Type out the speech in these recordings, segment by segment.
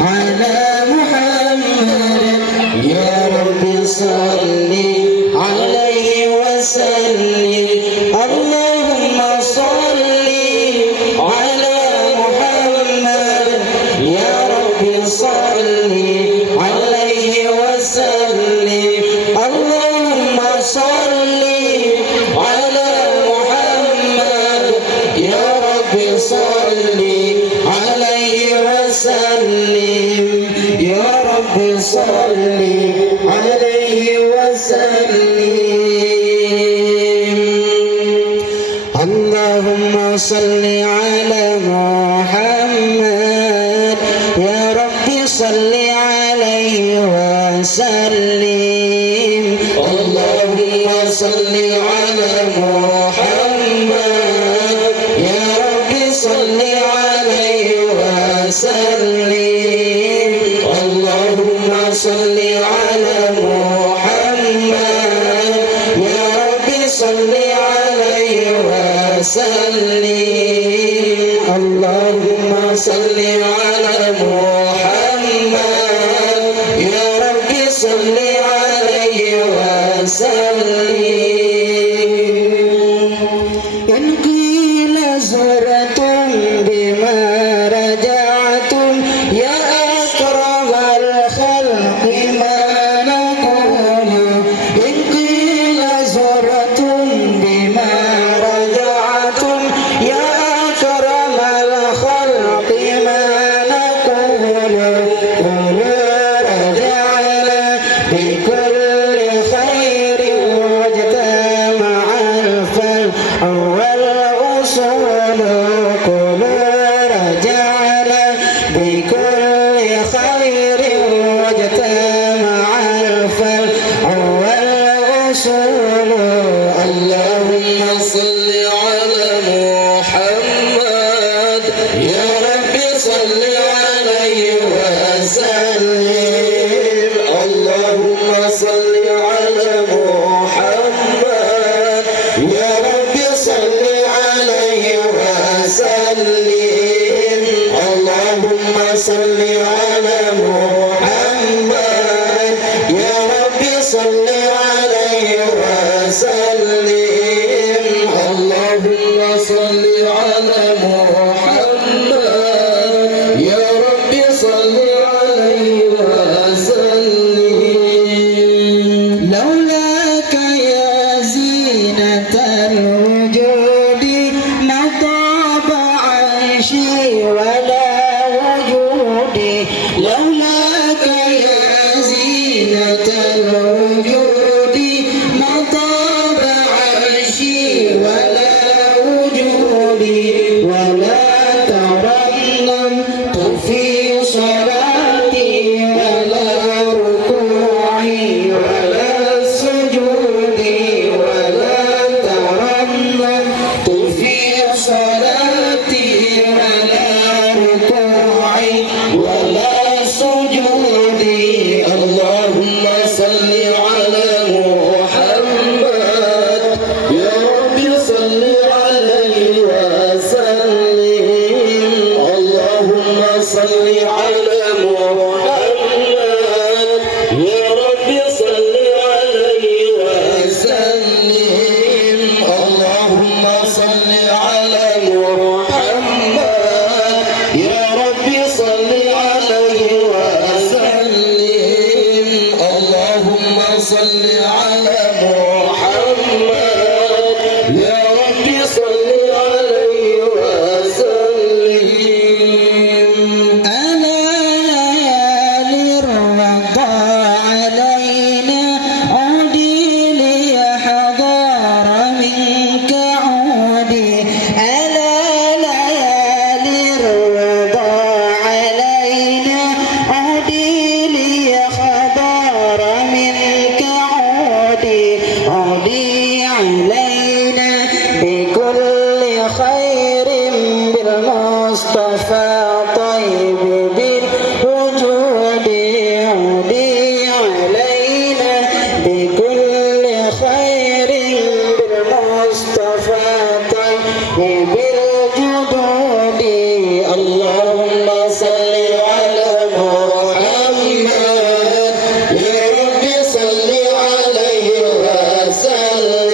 على محمد يا رب صل عليه وسلم اللهم صل على محمد يا رب صل عليه وسلم اللهم صل على محمد يا رب صل عليه وسلم يا رب صل عليه وسلم اللهم صل على محمد يا رب صل عليه وسلم اللهم صل على محمد يا رب صل عليه وسلم اللهم صل على محمد يا رب صل عليه وسلم اللهم صل على محمد يا رب صل عليه وسلم إن قيل زرتم بما رجعتم يا أكرم الخلق ما نقول إن قيل زرتم بما رجعتم يا أكرم الخلق ما نقول قل رجعنا بكل خير واجتمع الفرح والأصول قل رجعنا بكل خير واجتمع الفرح والأصول اللهم صل على محمد يا رب صل عليه وسلم اللهم صل على محمد يا رب صل عليه وسلم اللهم صل على محمد يا رب صل عليه وسلم اللهم صل على محمد يا رب صل عليه وسلم لولاك يا زينة الوجود ما طاب عيشي ولا وجودي لولاك يا زينة الوجود ما طاب عيشي ولا وجودي ولا ترنمت في صلاتي ولا ركوعي ولا سجودي ولا ترنمت في صلاتي ولا ركوعي ولا سجودي اللهم صل على محمد يا رب صل عليه وسلم اللهم صل على محمد يا رب صل عليه وسلم اللهم صل على محمد يا رب صل عليه وسلم اللهم صل على محمد يا رب صل عليه وسلم ألا على محمد يا رب صل عليه وسلم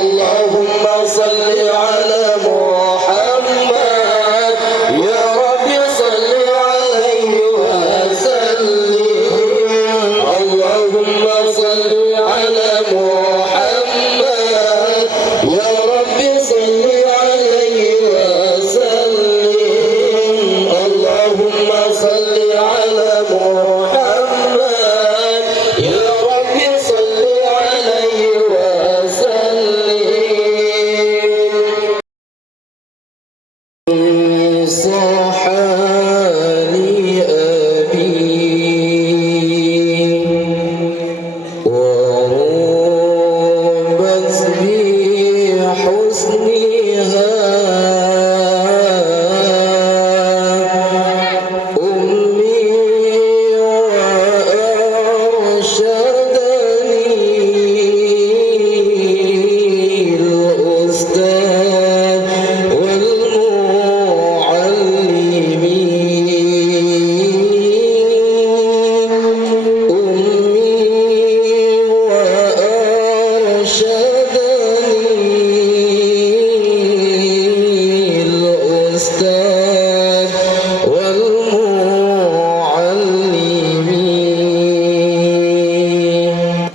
اللهم صل على محمد يا رب صل عليه وسلم اللهم صل على محمد يا رب صل عليه وسلم اللهم صل على محمد يا رب صل عليه وسلم صحاني أبي وربت بحسنها أمي وأرشدني الأستاذ والمعلمين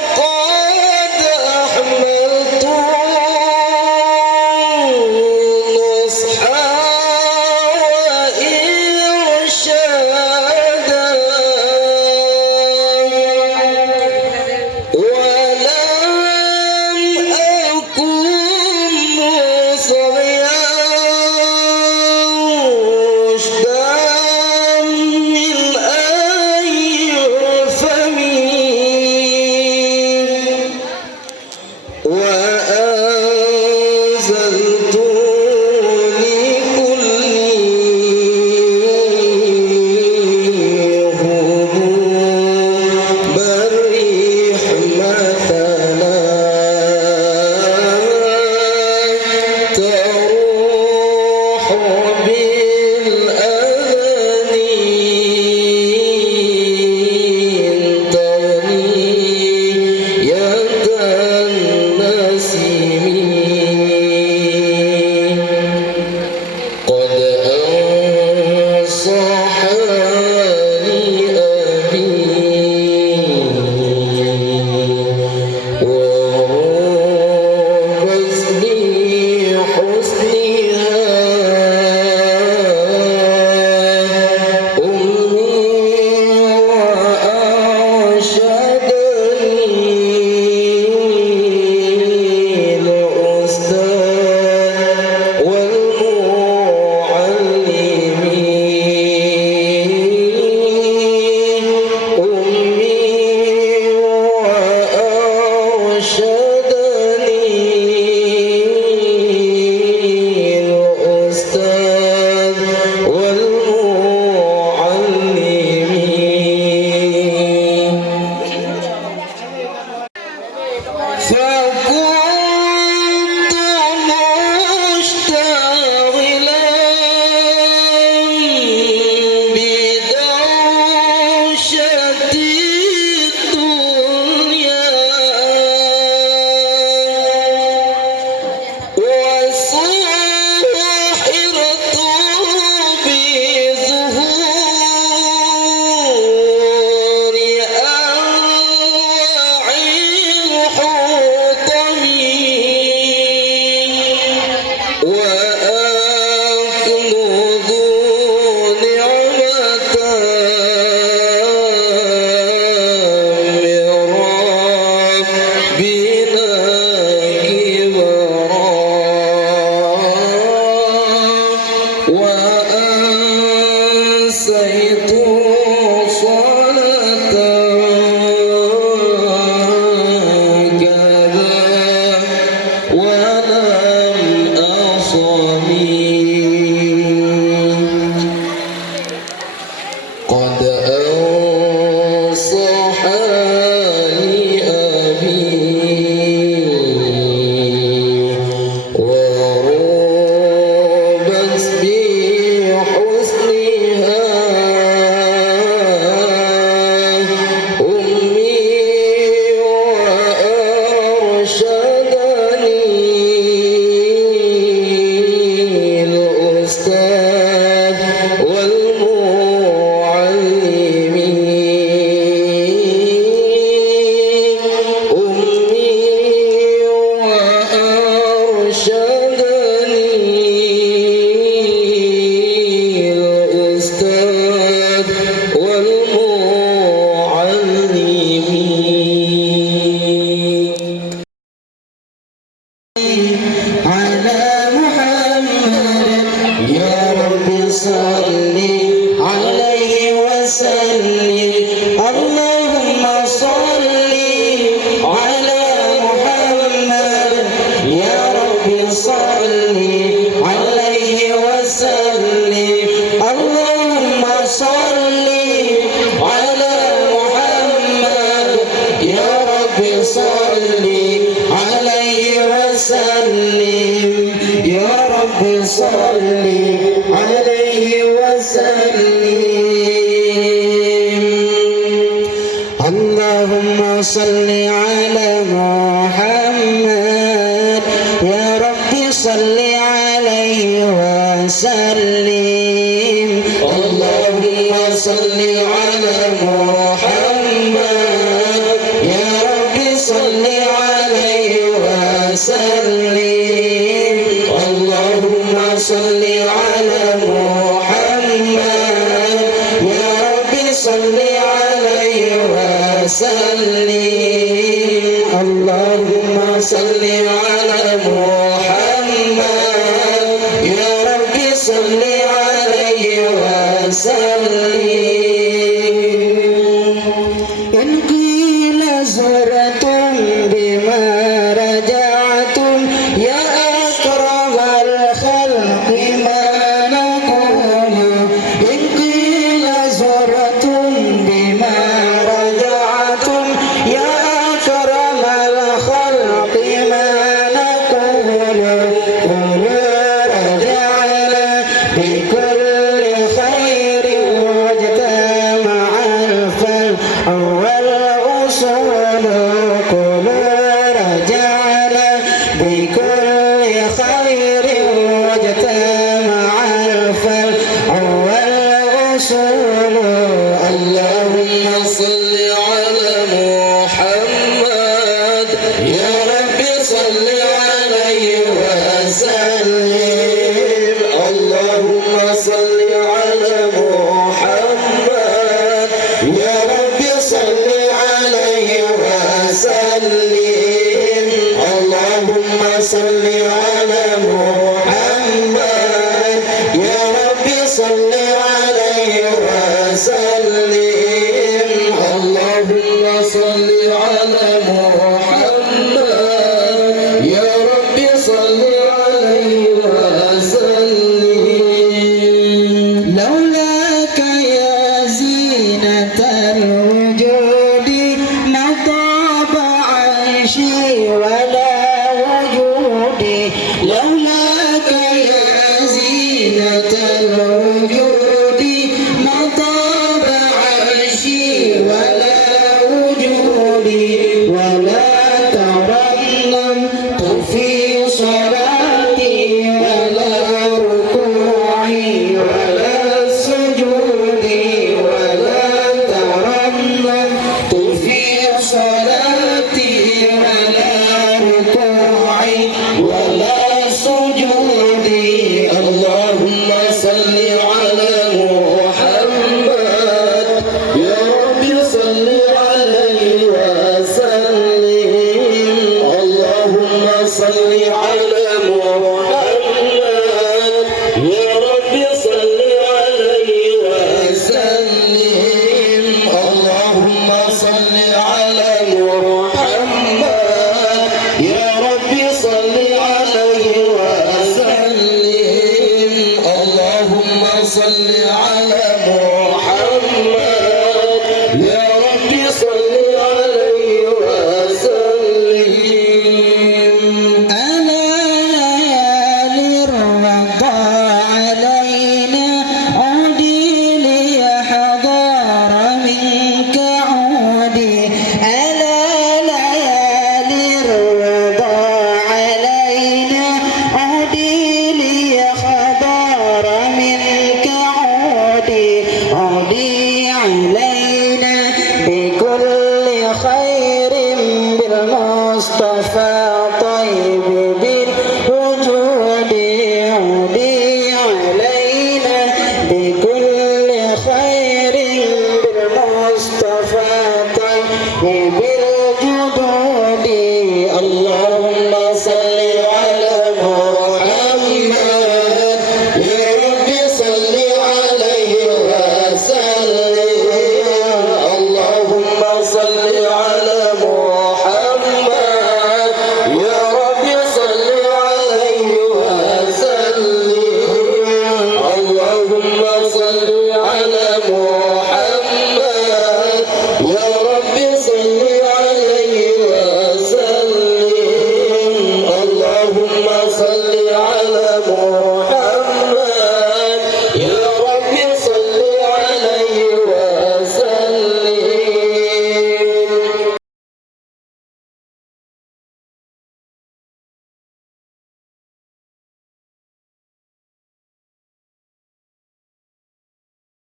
فقد أحملت نصحا وإرشادا ولم أكن مصغيا رشدا من أي فمي وأنزلت لكل هدوء بريح مثلا تروح بالأذان تغني يتنزل أرشدني الأستاذ والمعلم أمي وأرشدني الأستاذ على محمد يا رب صل عليه وسلم اللهم صل على محمد يا رب صل عليه وسلم اللهم صل على محمد يا رب صل عليه وسلم يا رب صل عليه وسلم اللهم صل على محمد يا رب صل عليه وسلم اللهم صل على محمد يا رب صل عليه وسلم اللهم صل على محمد يا رب صل عليه وسلم اللهم صل على محمد يا رب صل عليه وسلم إن قيل زرتم بما رجعتم يا أكرم الخلق ما نقول إن قيل زرتم بما رجعتم يا أكرم الخلق ما نقول قل رجعنا بكل خير واجتمع الفرح والأصول قل رجعنا بكل خير واجتمع الفرح والأصول اللهم صل على محمد يا رب صل عليه وسلم اللهم صل على محمد يا رب صل عليه وسلم اللهم صل على محمد يا رب صل عليه وسلم اللهم صل على محمد يا رب صل عليه وسلم لولاك يا زينة الوجود نطاب عيشي ولا وجودي لولاك يا زينة الوجود نطاب عيشي ولا وجودي ولا ترنمت في صلاتي ولا ركوعي ولا سجودي ولا ترنمت في صلاتي ولا ركوعي ولا سجودي اللهم صل على محمد يا رب صل عليه وسلم اللهم صل على